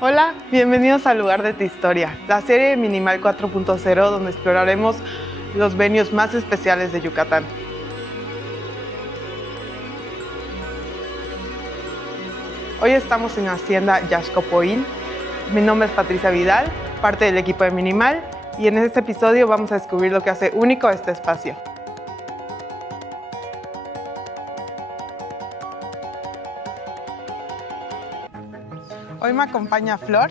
Hola, bienvenidos al lugar de tu historia, la serie Minimal 4.0 donde exploraremos los venues más especiales de Yucatán. Hoy estamos en Hacienda Yaxcopoil. Mi nombre es Patricia Vidal, parte del equipo de Minimal, y en este episodio vamos a descubrir lo que hace único a este espacio. Hoy me acompaña Flor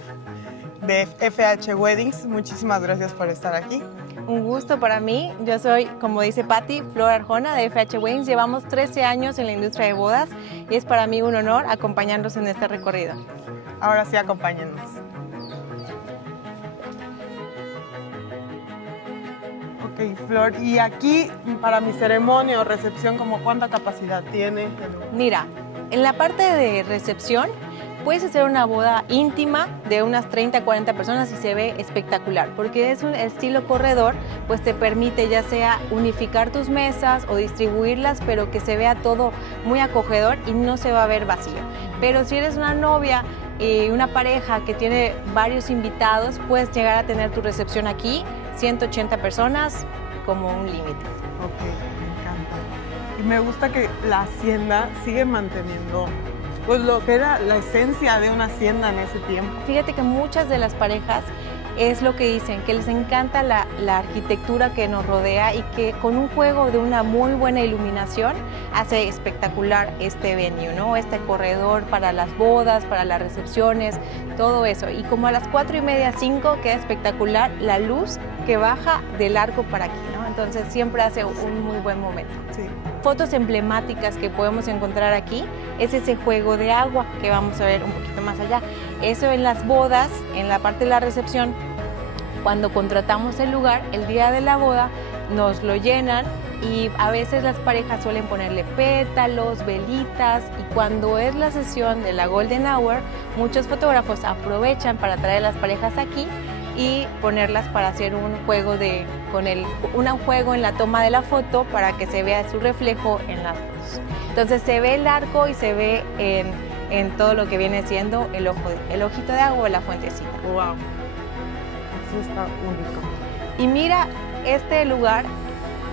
de FH Weddings. Muchísimas gracias por estar aquí. Un gusto para mí. Yo soy, como dice Patti, Flor Arjona de FH Weddings. Llevamos 13 años en la industria de bodas y es para mí un honor acompañarnos en este recorrido. Ahora sí, acompáñennos. Ok, Flor, y aquí para mi ceremonia o recepción, ¿como cuánta capacidad tiene? Mira, en la parte de recepción puedes hacer una boda íntima de unas 30 a 40 personas y se ve espectacular, porque es un estilo corredor, pues te permite ya sea unificar tus mesas o distribuirlas, pero que se vea todo muy acogedor y no se va a ver vacío. Pero si eres una novia y una pareja que tiene varios invitados, puedes llegar a tener tu recepción aquí, 180 personas como un límite. Ok, me encanta. Y me gusta que la hacienda sigue manteniendo pues lo que era la esencia de una hacienda en ese tiempo. Fíjate que muchas de las parejas es lo que dicen, que les encanta la arquitectura que nos rodea y que con un juego de una muy buena iluminación hace espectacular este venue, ¿no? Este corredor para las bodas, para las recepciones, todo eso. Y como a las 4:30, 5 queda espectacular la luz que baja del arco para aquí, ¿no? Entonces siempre hace un muy buen momento. Sí. Fotos emblemáticas que podemos encontrar aquí es ese juego de agua que vamos a ver un poquito más allá. Eso en las bodas, en la parte de la recepción, cuando contratamos el lugar, el día de la boda nos lo llenan y a veces las parejas suelen ponerle pétalos, velitas, y cuando es la sesión de la Golden Hour, muchos fotógrafos aprovechan para traer a las parejas aquí y ponerlas para hacer un juego un juego en la toma de la foto para que se vea su reflejo en las fotos. Entonces se ve el arco y se ve en todo lo que viene siendo el ojito de agua o la fuentecita. Wow. Eso está único. Y mira, este lugar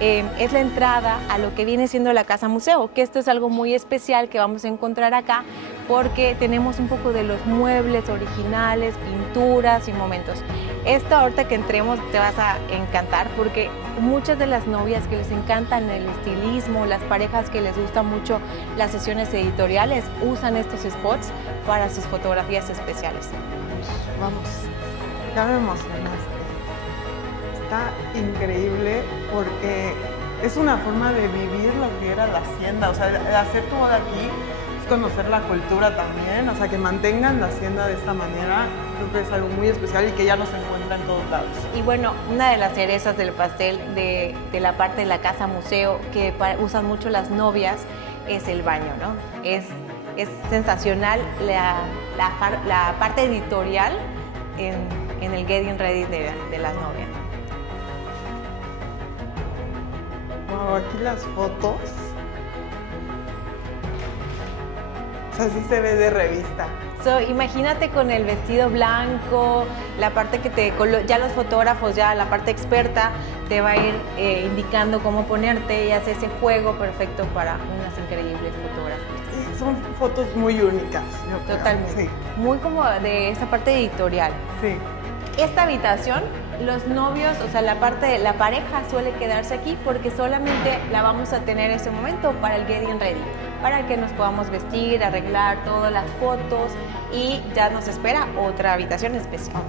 es la entrada a lo que viene siendo la casa museo, que esto es algo muy especial que vamos a encontrar acá porque tenemos un poco de los muebles originales, pinturas y momentos. Esto ahorita que entremos te vas a encantar porque muchas de las novias que les encantan el estilismo, las parejas que les gustan mucho las sesiones editoriales, usan estos spots para sus fotografías especiales. Vamos, ya me emocionaste. Está increíble porque es una forma de vivir lo que era la hacienda. O sea, hacer tu boda aquí es conocer la cultura también. O sea, que mantengan la hacienda de esta manera, creo que es algo muy especial y que ya no se encuentra en todos lados. Y bueno, una de las cerezas del pastel de la parte de la casa museo que usan mucho las novias es el baño, ¿no? Es sensacional la parte editorial en el getting ready de las novias. Wow, aquí las fotos. O sea, sí se ve de revista. Imagínate con el vestido blanco, la parte que ya los fotógrafos, ya la parte experta, te va a ir indicando cómo ponerte y hace ese juego perfecto para unas increíbles fotografías. Sí, son fotos muy únicas. Totalmente. Sí. Muy como de esa parte editorial. Sí. Esta habitación, los novios, o sea, la pareja suele quedarse aquí porque solamente la vamos a tener en ese momento para el getting ready, para que nos podamos vestir, arreglar todas las fotos y ya nos espera otra habitación especial.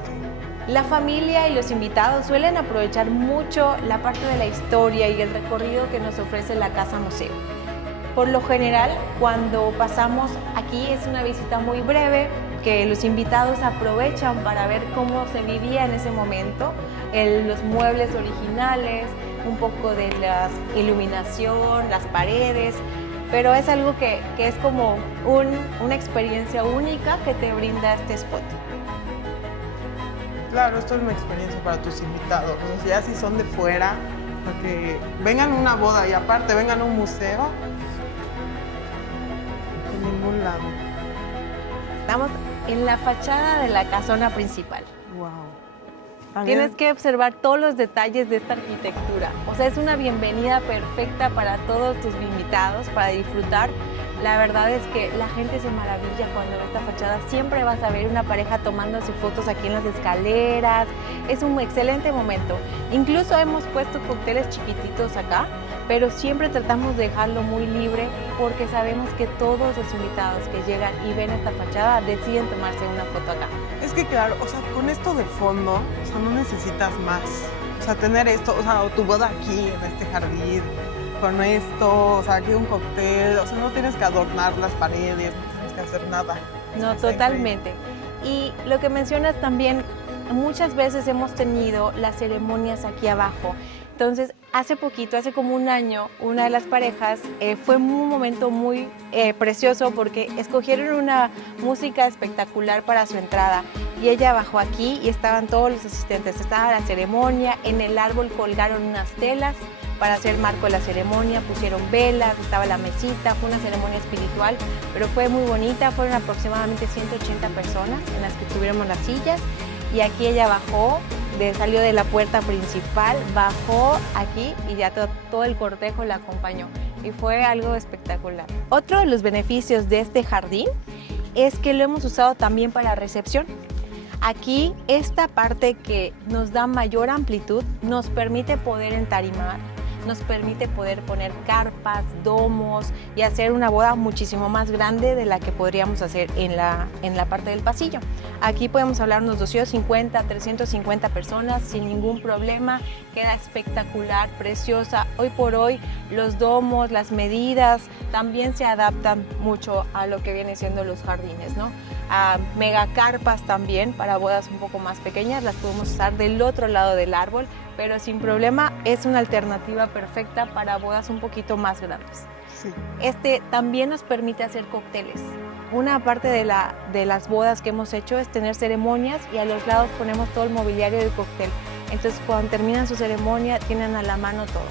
La familia y los invitados suelen aprovechar mucho la parte de la historia y el recorrido que nos ofrece la casa museo. Por lo general, cuando pasamos aquí es una visita muy breve, que los invitados aprovechan para ver cómo se vivía en ese momento, los muebles originales, un poco de la iluminación, las paredes, pero es algo que es como una experiencia única que te brinda este spot. Claro, esto es una experiencia para tus invitados. O sea, ya si son de fuera, para que vengan a una boda y aparte vengan a un museo, en ningún lado. Estamos en la fachada de la casona principal. Wow. Tienes que observar todos los detalles de esta arquitectura. O sea, es una bienvenida perfecta para todos tus invitados, para disfrutar. La verdad es que la gente se maravilla cuando ve esta fachada. Siempre vas a ver una pareja tomándose fotos aquí en las escaleras. Es un excelente momento. Incluso hemos puesto cócteles chiquititos acá, pero siempre tratamos de dejarlo muy libre porque sabemos que todos los invitados que llegan y ven esta fachada deciden tomarse una foto acá. Es que claro, o sea, con esto de fondo, o sea, no necesitas más. O sea, tener esto, o sea, o tu boda aquí, en este jardín, con esto, o sea, aquí un cóctel, o sea, no tienes que adornar las paredes, no tienes que hacer nada. No, Está totalmente. Y lo que mencionas también, muchas veces hemos tenido las ceremonias aquí abajo. Entonces, hace poquito, hace como un año, una de las parejas fue un momento muy precioso porque escogieron una música espectacular para su entrada y ella bajó aquí y estaban todos los asistentes. Estaba la ceremonia, en el árbol colgaron unas telas para hacer marco de la ceremonia, pusieron velas, estaba la mesita, fue una ceremonia espiritual, pero fue muy bonita, fueron aproximadamente 180 personas en las que tuviéramos las sillas y aquí ella bajó, salió de la puerta principal, bajó aquí y ya todo el cortejo la acompañó y fue algo espectacular. Otro de los beneficios de este jardín es que lo hemos usado también para recepción. Aquí esta parte que nos da mayor amplitud nos permite poder entarimar, nos permite poder poner carpas, domos y hacer una boda muchísimo más grande de la que podríamos hacer en la parte del pasillo. Aquí podemos hablar unos 250, 350 personas sin ningún problema, queda espectacular, preciosa. Hoy por hoy los domos, las medidas también se adaptan mucho a lo que viene siendo los jardines, ¿no? A megacarpas también para bodas un poco más pequeñas, las podemos usar del otro lado del árbol, pero sin problema es una alternativa perfecta para bodas un poquito más grandes. Sí. Este también nos permite hacer cócteles. Una parte de las bodas que hemos hecho es tener ceremonias y a los lados ponemos todo el mobiliario del cóctel. Entonces cuando terminan su ceremonia tienen a la mano todo.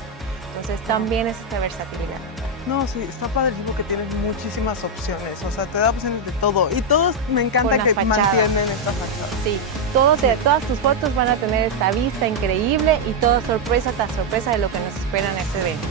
Entonces también es esta versatilidad. No, sí, está padrísimo que tienes muchísimas opciones, o sea, te da opciones de todo y todos me encanta que mantienen esta fachada. Sí, todas tus fotos van a tener esta vista increíble y toda sorpresa tras sorpresa de lo que nos espera en este evento.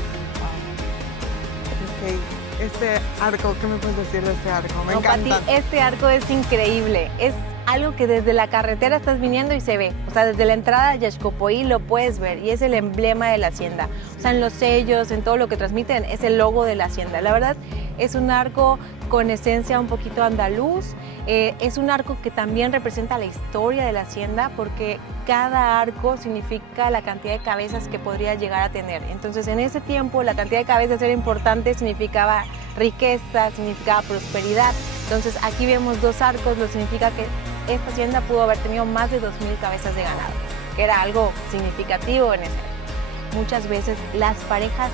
Ok, este arco, ¿qué me puedes decir de este arco? Me No, encanta. Pati, este arco es increíble, es algo que desde la carretera estás viniendo y se ve, o sea, desde la entrada a Yaxcopoí lo puedes ver y es el emblema de la hacienda, o sea, en los sellos, en todo lo que transmiten, es el logo de la hacienda. La verdad, es un arco con esencia un poquito andaluz, es un arco que también representa la historia de la hacienda porque cada arco significa la cantidad de cabezas que podría llegar a tener. Entonces, en ese tiempo, la cantidad de cabezas era importante, significaba riqueza, significaba prosperidad. Entonces, aquí vemos dos arcos, lo que significa que esta hacienda pudo haber tenido más de 2,000 cabezas de ganado, que era algo significativo en ese año. Muchas veces las parejas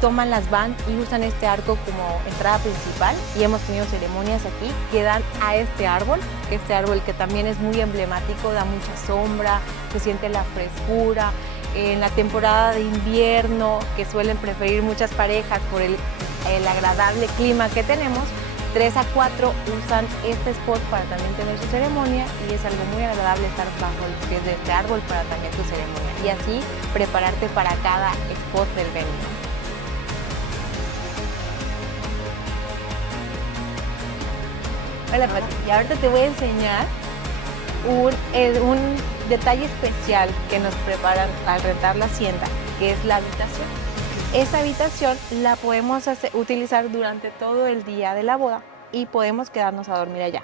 toman las van y usan este arco como entrada principal y hemos tenido ceremonias aquí que dan a este árbol que también es muy emblemático, da mucha sombra, se siente la frescura. En la temporada de invierno, que suelen preferir muchas parejas por el agradable clima que tenemos, 3 a 4 usan este spot para también tener su ceremonia y es algo muy agradable estar bajo los pies de este árbol para también tu ceremonia y así prepararte para cada spot del venue. Hola Pati, y ahorita te voy a enseñar un detalle especial que nos preparan al rentar la hacienda, que es la habitación. Esa habitación la podemos utilizar durante todo el día de la boda y podemos quedarnos a dormir allá.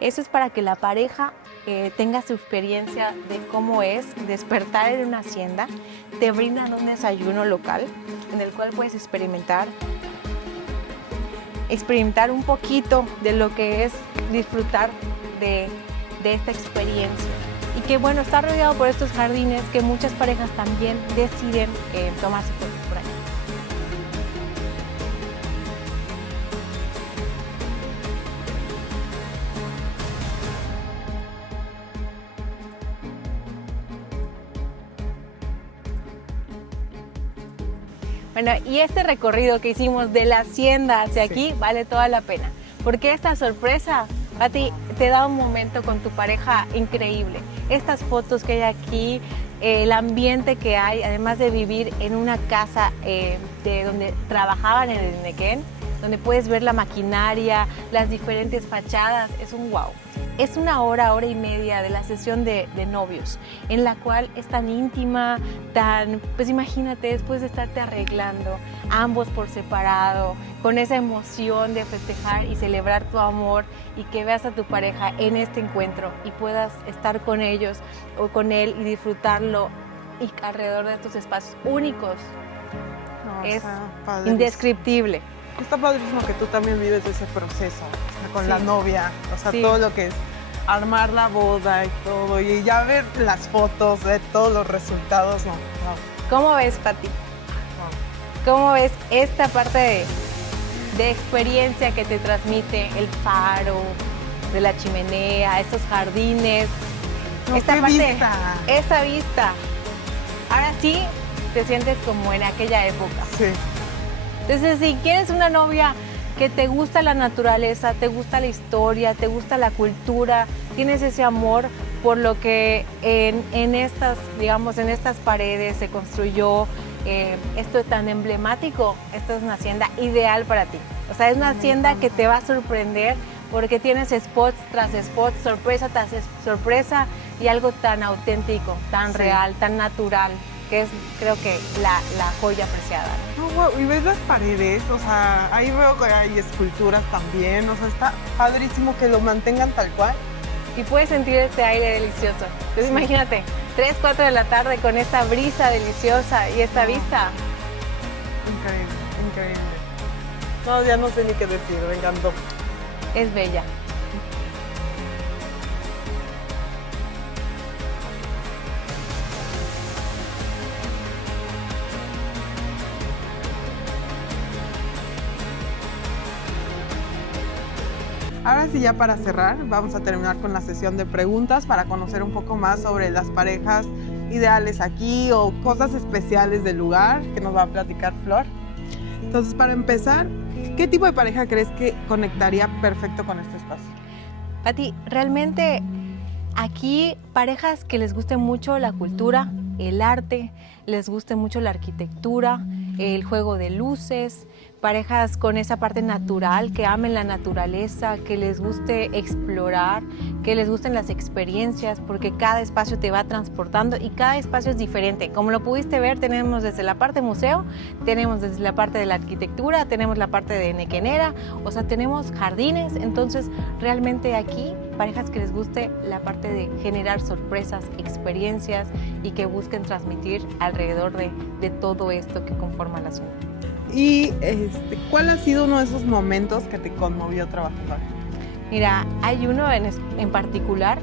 Eso es para que la pareja tenga su experiencia de cómo es despertar en una hacienda. Te brindan un desayuno local en el cual puedes experimentar un poquito de lo que es disfrutar de esta experiencia. Y que bueno, está rodeado por estos jardines que muchas parejas también deciden tomarse fotos por ahí. Bueno, y este recorrido que hicimos de la hacienda hacia aquí vale toda la pena, porque esta sorpresa Pati, te da un momento con tu pareja increíble. Estas fotos que hay aquí, el ambiente que hay, además de vivir en una casa de donde trabajaban en el Nequén, donde puedes ver la maquinaria, las diferentes fachadas, es un wow. Es una hora, hora y media de la sesión de novios, en la cual es tan íntima, pues imagínate, después de estarte arreglando, ambos por separado, con esa emoción de festejar y celebrar tu amor y que veas a tu pareja en este encuentro y puedas estar con ellos o con él y disfrutarlo y alrededor de estos espacios únicos. No, Es está padrísimo. indescriptible. Está padrísimo que tú también vives ese proceso, o sea, con Sí. la novia, o sea, Sí. todo lo que es armar la boda y todo, y ya ver las fotos de todos los resultados, no. ¿Cómo ves, Pati? ¿Cómo ves esta parte de experiencia que te transmite el faro, de la chimenea, estos jardines? No, Esta qué parte, vista. esa vista. Ahora sí te sientes como en aquella época. Sí. Entonces, si quieres una novia que te gusta la naturaleza, te gusta la historia, te gusta la cultura, tienes ese amor por lo que en estas, digamos, en estas paredes se construyó esto tan emblemático, esto es una hacienda ideal para ti. O sea, es una hacienda que te va a sorprender porque tienes spots tras spots, sorpresa tras sorpresa y algo tan auténtico, tan Sí. real, tan natural, que es, creo que, la joya apreciada. No, wow, y ves las paredes, o sea, ahí veo que hay esculturas también, o sea, está padrísimo que lo mantengan tal cual. Y puedes sentir este aire delicioso. Entonces, Sí. imagínate, 3, 4 de la tarde con esta brisa deliciosa y esta vista. Increíble, increíble. No, ya no sé ni qué decir, me encantó. Es bella. Ahora sí, ya para cerrar, vamos a terminar con la sesión de preguntas para conocer un poco más sobre las parejas ideales aquí o cosas especiales del lugar que nos va a platicar Flor. Entonces, para empezar, ¿qué tipo de pareja crees que conectaría perfecto con este espacio? Pati, realmente aquí parejas que les guste mucho la cultura, el arte, les guste mucho la arquitectura, el juego de luces, parejas con esa parte natural, que amen la naturaleza, que les guste explorar, que les gusten las experiencias, porque cada espacio te va transportando y cada espacio es diferente. Como lo pudiste ver, tenemos desde la parte museo, tenemos desde la parte de la arquitectura, tenemos la parte de nequenera, o sea, tenemos jardines, entonces realmente aquí parejas que les guste la parte de generar sorpresas, experiencias y que busquen transmitir alrededor de todo esto que conforma la ciudad. Y ¿cuál ha sido uno de esos momentos que te conmovió trabajando aquí? Mira, hay uno en particular,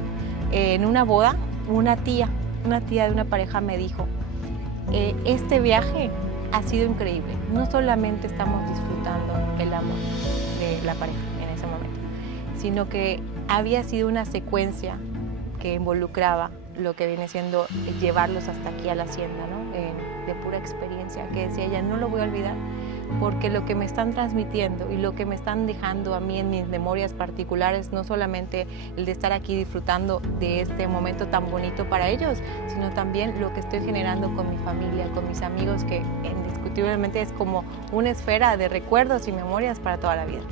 en una boda, una tía de una pareja me dijo, este viaje ha sido increíble, no solamente estamos disfrutando el amor de la pareja en ese momento, sino que había sido una secuencia que involucraba lo que viene siendo llevarlos hasta aquí a la hacienda, ¿no? De pura experiencia, que decía ella, no lo voy a olvidar, porque lo que me están transmitiendo y lo que me están dejando a mí en mis memorias particulares, no solamente el de estar aquí disfrutando de este momento tan bonito para ellos, sino también lo que estoy generando con mi familia, con mis amigos, que indiscutiblemente es como una esfera de recuerdos y memorias para toda la vida.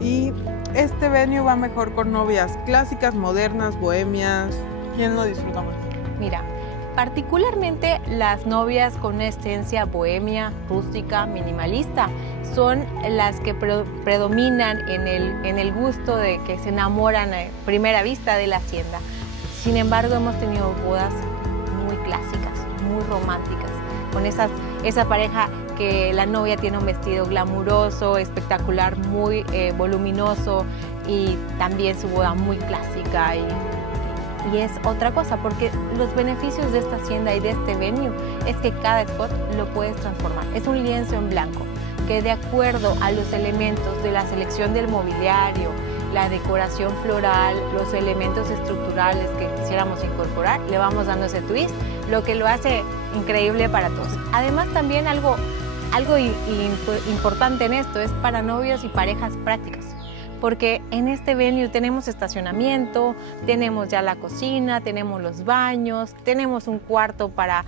Y este venue va mejor con novias clásicas, modernas, bohemias. ¿Quién lo disfruta más? Mira, particularmente las novias con una esencia bohemia, rústica, minimalista, son las que predominan en el gusto de que se enamoran a primera vista de la hacienda. Sin embargo, hemos tenido bodas muy clásicas, muy románticas, con esa pareja que la novia tiene un vestido glamuroso, espectacular, muy voluminoso, y también su boda muy clásica y es otra cosa, porque los beneficios de esta hacienda y de este venue es que cada spot lo puedes transformar. Es un lienzo en blanco que, de acuerdo a los elementos de la selección del mobiliario, la decoración floral, los elementos estructurales que quisiéramos incorporar, le vamos dando ese twist, lo que lo hace increíble para todos. Además, también algo importante en esto es para novios y parejas prácticas, porque en este venue tenemos estacionamiento, tenemos ya la cocina, tenemos los baños, tenemos un cuarto para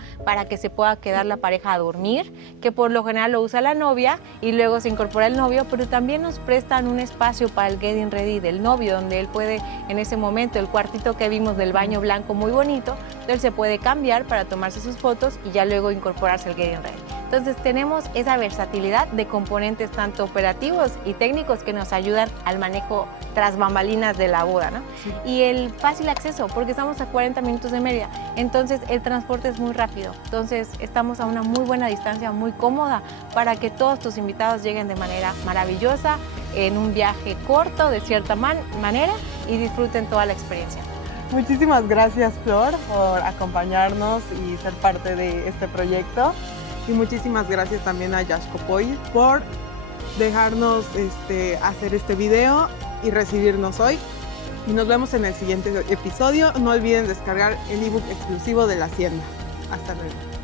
que se pueda quedar la pareja a dormir, que por lo general lo usa la novia y luego se incorpora el novio, pero también nos prestan un espacio para el getting ready del novio, donde él puede, en ese momento, el cuartito que vimos del baño blanco muy bonito, él se puede cambiar para tomarse sus fotos y ya luego incorporarse al getting ready. Entonces tenemos esa versatilidad de componentes tanto operativos y técnicos que nos ayudan al manejo tras bambalinas de la boda, ¿no? Sí. Y el fácil acceso, porque estamos a 40 minutos de Mérida, entonces el transporte es muy rápido, entonces estamos a una muy buena distancia, muy cómoda, para que todos tus invitados lleguen de manera maravillosa, en un viaje corto de cierta manera y disfruten toda la experiencia. Muchísimas gracias, Flor, por acompañarnos y ser parte de este proyecto. Y muchísimas gracias también a Yash Copoy por dejarnos hacer este video y recibirnos hoy. Y nos vemos en el siguiente episodio. No olviden descargar el ebook exclusivo de La Hacienda. Hasta luego.